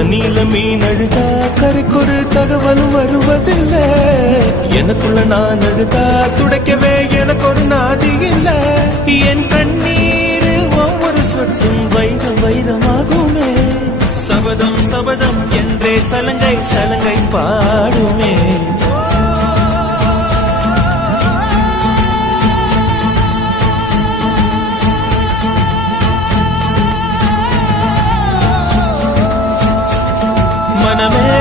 தண்ணியில மீன் அழுதா கரைக்கொரு தகவலும் வருவதில்லை. எனக்குள்ள நான் அழுதா துடைக்கவே எனக்கு ஒரு நாதி இல்லை. என் கண்ணீர் ஒவ்வொரு சொட்டும் வைரம் வைரமாகுமே. சபதம் சபதம் என்றே சலங்கை சலங்கை பாடுமே. மனமே